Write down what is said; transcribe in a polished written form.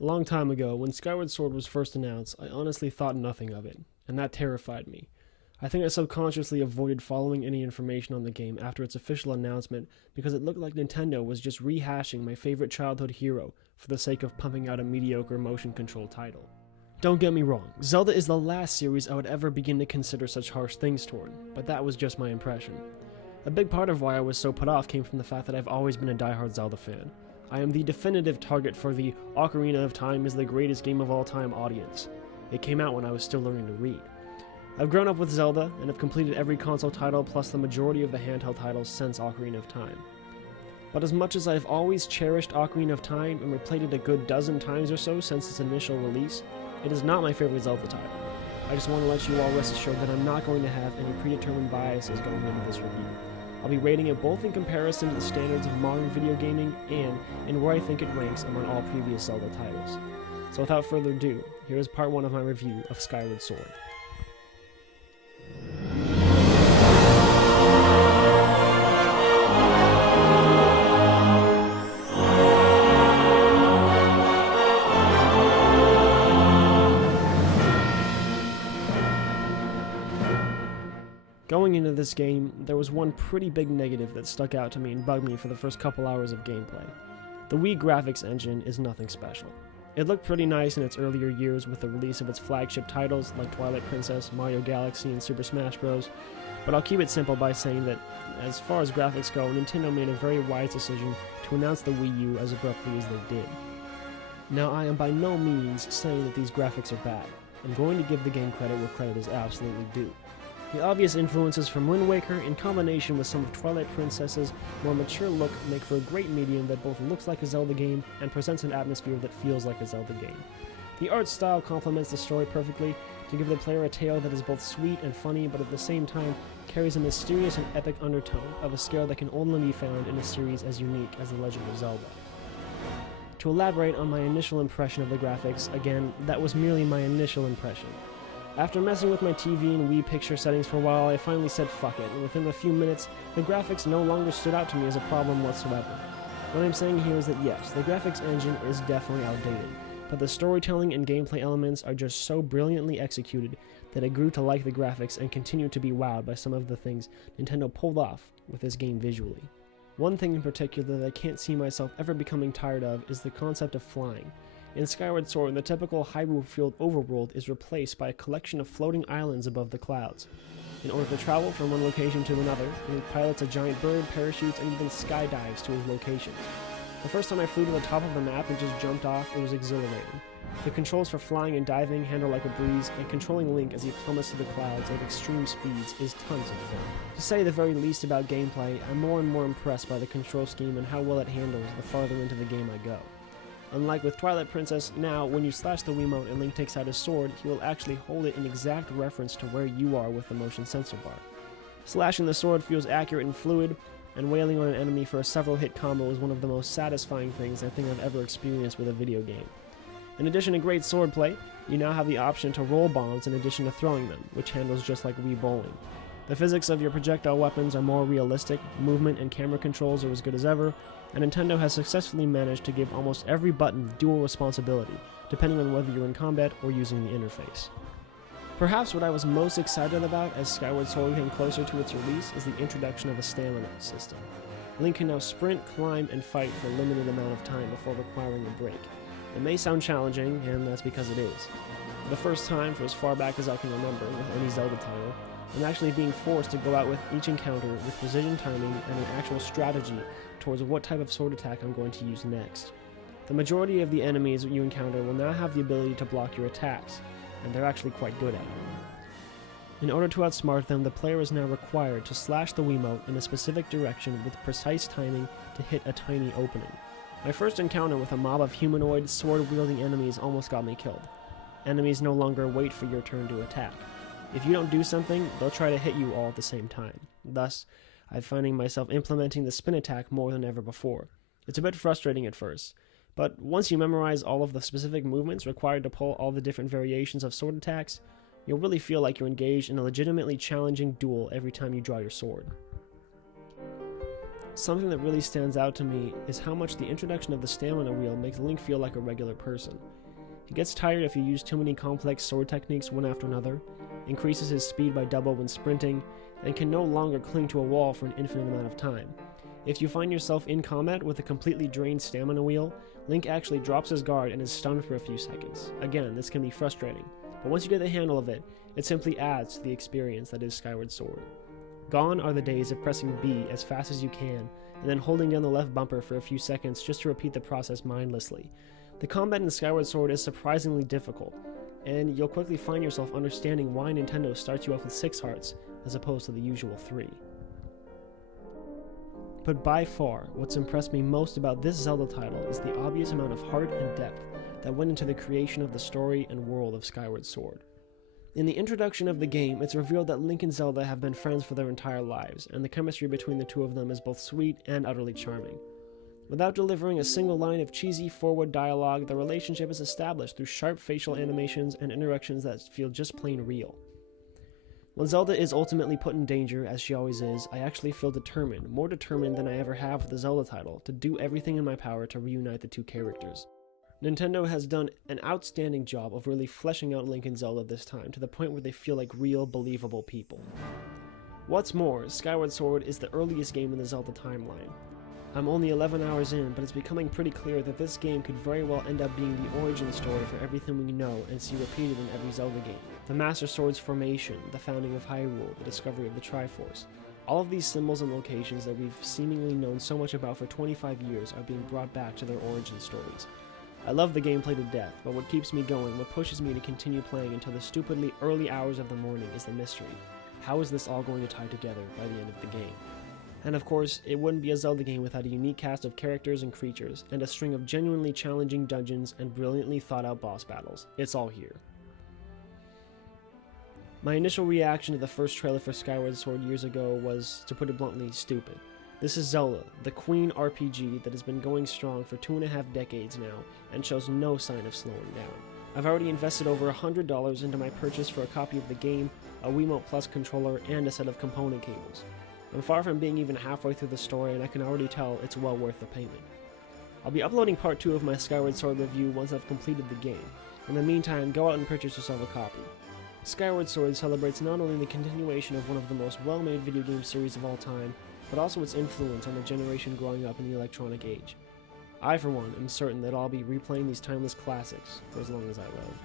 A long time ago, when Skyward Sword was first announced, I honestly thought nothing of it, and that terrified me. I think I subconsciously avoided following any information on the game after its official announcement because it looked like Nintendo was just rehashing my favorite childhood hero for the sake of pumping out a mediocre motion control title. Don't get me wrong, Zelda is the last series I would ever begin to consider such harsh things toward, but that was just my impression. A big part of why I was so put off came from the fact that I've always been a diehard Zelda fan. I am the definitive target for the Ocarina of Time is the greatest game of all time audience. It came out when I was still learning to read. I've grown up with Zelda and have completed every console title plus the majority of the handheld titles since Ocarina of Time. But as much as I've always cherished Ocarina of Time and replayed it a good dozen times or so since its initial release, it is not my favorite Zelda title. I just want to let you all rest assured that I'm not going to have any predetermined biases going into this review. I'll be rating it both in comparison to the standards of modern video gaming and in where I think it ranks among all previous Zelda titles. So without further ado, here is part 1 of my review of Skyward Sword. Going into this game, there was one pretty big negative that stuck out to me and bugged me for the first couple hours of gameplay. The Wii graphics engine is nothing special. It looked pretty nice in its earlier years with the release of its flagship titles like Twilight Princess, Mario Galaxy, and Super Smash Bros., but I'll keep it simple by saying that, as far as graphics go, Nintendo made a very wise decision to announce the Wii U as abruptly as they did. Now, I am by no means saying that these graphics are bad. I'm going to give the game credit where credit is absolutely due. The obvious influences from Wind Waker, in combination with some of Twilight Princess's more mature look, make for a great medium that both looks like a Zelda game and presents an atmosphere that feels like a Zelda game. The art style complements the story perfectly to give the player a tale that is both sweet and funny, but at the same time carries a mysterious and epic undertone of a scale that can only be found in a series as unique as The Legend of Zelda. To elaborate on my initial impression of the graphics, again, that was merely my initial impression. After messing with my TV and Wii picture settings for a while, I finally said fuck it, and within a few minutes, the graphics no longer stood out to me as a problem whatsoever. What I'm saying here is that yes, the graphics engine is definitely outdated, but the storytelling and gameplay elements are just so brilliantly executed that I grew to like the graphics and continue to be wowed by some of the things Nintendo pulled off with this game visually. One thing in particular that I can't see myself ever becoming tired of is the concept of flying. In Skyward Sword, the typical Hyrule-filled overworld is replaced by a collection of floating islands above the clouds. In order to travel from one location to another, Link pilots a giant bird, parachutes, and even skydives to his locations. The first time I flew to the top of the map and just jumped off, it was exhilarating. The controls for flying and diving handle like a breeze, and controlling Link as he plummets through the clouds at extreme speeds is tons of fun. To say the very least about gameplay, I'm more and more impressed by the control scheme and how well it handles the farther into the game I go. Unlike with Twilight Princess, now, when you slash the Wiimote and Link takes out his sword, he will actually hold it in exact reference to where you are with the motion sensor bar. Slashing the sword feels accurate and fluid, and wailing on an enemy for a several hit combo is one of the most satisfying things I think I've ever experienced with a video game. In addition to great swordplay, you now have the option to roll bombs in addition to throwing them, which handles just like Wii bowling. The physics of your projectile weapons are more realistic, movement and camera controls are as good as ever, and Nintendo has successfully managed to give almost every button dual responsibility, depending on whether you're in combat or using the interface. Perhaps what I was most excited about as Skyward Sword came closer to its release is the introduction of a stamina system. Link can now sprint, climb, and fight for a limited amount of time before requiring a break. It may sound challenging, and that's because it is. For the first time, for as far back as I can remember with any Zelda title, I'm actually being forced to go out with each encounter with precision timing and an actual strategy towards what type of sword attack I'm going to use next. The majority of the enemies you encounter will now have the ability to block your attacks, and they're actually quite good at it. In order to outsmart them, the player is now required to slash the Wiimote in a specific direction with precise timing to hit a tiny opening. My first encounter with a mob of humanoid, sword-wielding enemies almost got me killed. Enemies no longer wait for your turn to attack. If you don't do something, they'll try to hit you all at the same time. Thus, I'm finding myself implementing the spin attack more than ever before. It's a bit frustrating at first, but once you memorize all of the specific movements required to pull all the different variations of sword attacks, you'll really feel like you're engaged in a legitimately challenging duel every time you draw your sword. Something that really stands out to me is how much the introduction of the stamina wheel makes Link feel like a regular person. He gets tired if you use too many complex sword techniques one after another, increases his speed by double when sprinting, and can no longer cling to a wall for an infinite amount of time. If you find yourself in combat with a completely drained stamina wheel, Link actually drops his guard and is stunned for a few seconds. Again, this can be frustrating, but once you get the handle of it, it simply adds to the experience that is Skyward Sword. Gone are the days of pressing B as fast as you can, and then holding down the left bumper for a few seconds just to repeat the process mindlessly. The combat in Skyward Sword is surprisingly difficult, and you'll quickly find yourself understanding why Nintendo starts you off with 6 hearts as opposed to the usual 3. But by far, what's impressed me most about this Zelda title is the obvious amount of heart and depth that went into the creation of the story and world of Skyward Sword. In the introduction of the game, it's revealed that Link and Zelda have been friends for their entire lives, and the chemistry between the two of them is both sweet and utterly charming. Without delivering a single line of cheesy forward dialogue, the relationship is established through sharp facial animations and interactions that feel just plain real. When Zelda is ultimately put in danger, as she always is, I actually feel determined, more determined than I ever have with the Zelda title, to do everything in my power to reunite the two characters. Nintendo has done an outstanding job of really fleshing out Link and Zelda this time, to the point where they feel like real, believable people. What's more, Skyward Sword is the earliest game in the Zelda timeline. I'm only 11 hours in, but it's becoming pretty clear that this game could very well end up being the origin story for everything we know and see repeated in every Zelda game. The Master Sword's formation, the founding of Hyrule, the discovery of the Triforce. All of these symbols and locations that we've seemingly known so much about for 25 years are being brought back to their origin stories. I love the gameplay to death, but what keeps me going, what pushes me to continue playing until the stupidly early hours of the morning is the mystery. How is this all going to tie together by the end of the game? And of course, it wouldn't be a Zelda game without a unique cast of characters and creatures, and a string of genuinely challenging dungeons and brilliantly thought out boss battles. It's all here. My initial reaction to the first trailer for Skyward Sword years ago was, to put it bluntly, stupid. This is Zelda, the Queen RPG that has been going strong for 2.5 decades now, and shows no sign of slowing down. I've already invested over $100 into my purchase for a copy of the game, a Wiimote Plus controller, and a set of component cables. I'm far from being even halfway through the story, and I can already tell it's well worth the payment. I'll be uploading part 2 of my Skyward Sword review once I've completed the game. In the meantime, go out and purchase yourself a copy. Skyward Sword celebrates not only the continuation of one of the most well-made video game series of all time, but also its influence on the generation growing up in the electronic age. I, for one, am certain that I'll be replaying these timeless classics for as long as I live.